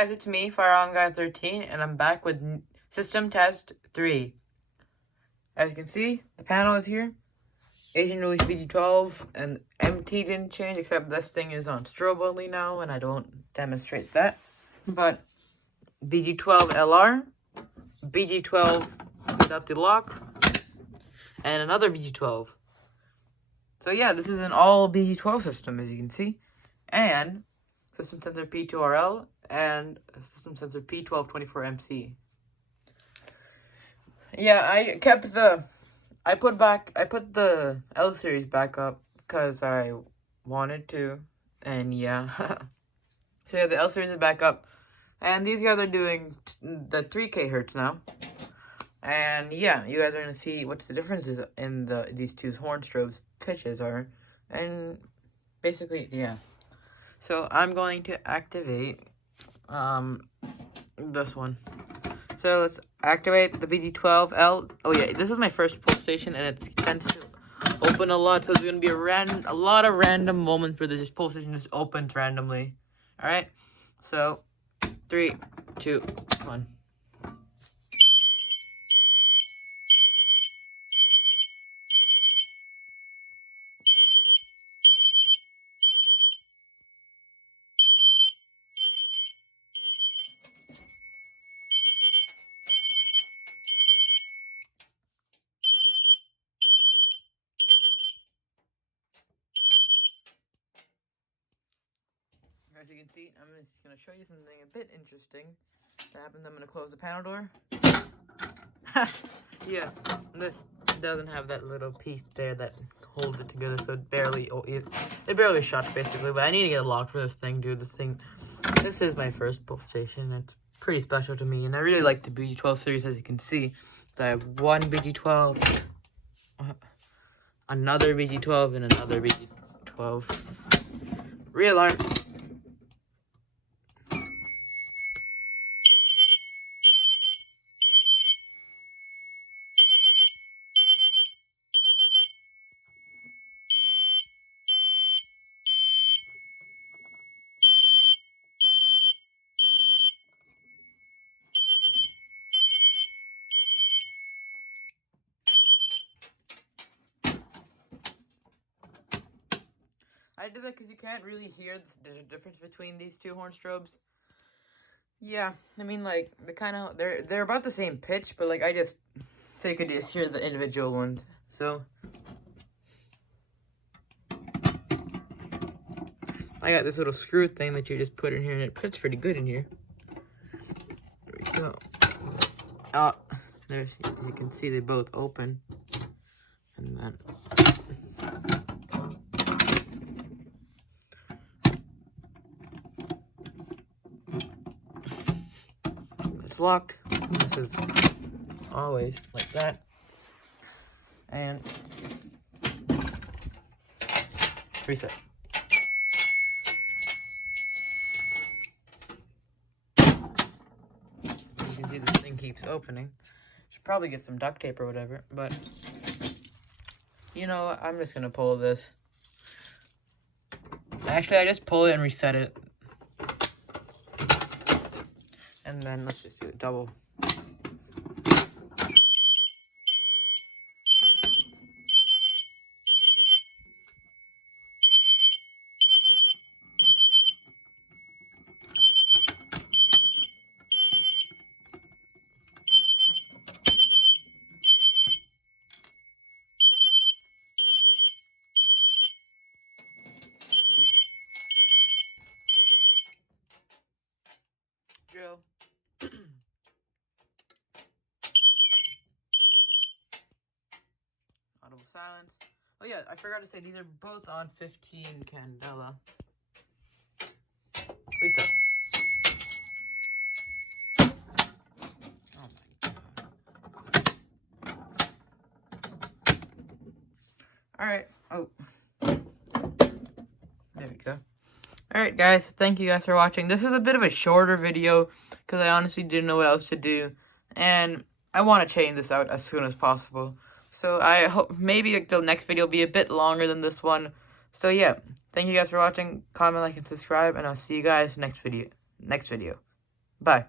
guys, it's me, FirearmGuy13, and I'm back with System Test 3. As you can see, the panel is here. Agent Release BG12, and MT didn't change, except this thing is on strobe only now, and I don't demonstrate that. But BG12 LR, BG12 without the lock, and another BG12. So yeah, this is an all BG12 system, as you can see. And System Sensor P2RL and System Sensor P1224MC. Yeah, I put the L series back up because I wanted to, and yeah. So yeah, the L series is back up, and these guys are doing the 3K hertz now. And yeah, you guys are gonna see what's the differences in these two horn strobes pitches are, and basically yeah. So I'm going to activate this one. So let's activate the BG12L. Oh yeah, this is my first pulsation, and it tends to open a lot. So there's gonna be a lot of random moments where this pulsation just opens randomly. All right. So 3, 2, 1. As you can see, I'm just gonna show you something a bit interesting that happened. I'm gonna close the panel door. Yeah, this doesn't have that little piece there that holds it together, so it barely shuts basically. But I need to get a lock for this thing, dude. This is my first pulsation. It's pretty special to me, and I really like the BG12 series, as you can see. So I have one BG12, another BG12, and another BG12. Realarm. I did that because you can't really hear the difference between these two horn strobes. Yeah, I mean, like, they're about the same pitch, but, like, so you could just hear the individual ones. So, I got this little screw thing that you just put in here, and it fits pretty good in here. There we go. Oh, as you can see, they both open. And then... locked. This is always like that. And reset. You can see this thing keeps opening. Should probably get some duct tape or whatever, but you know what? I'm just gonna pull this. Actually, I just pull it and reset it. And then let's just do a double. Drill. Audible silence. Oh yeah, I forgot to say these are both on 15 candela. Reset. Oh my god. Alright. Oh. There we go. Alright guys, thank you guys for watching. This is a bit of a shorter video because I honestly didn't know what else to do. And I want to change this out as soon as possible. So I hope maybe the next video will be a bit longer than this one. So yeah, thank you guys for watching. Comment, like, and subscribe, and I'll see you guys next video. Bye.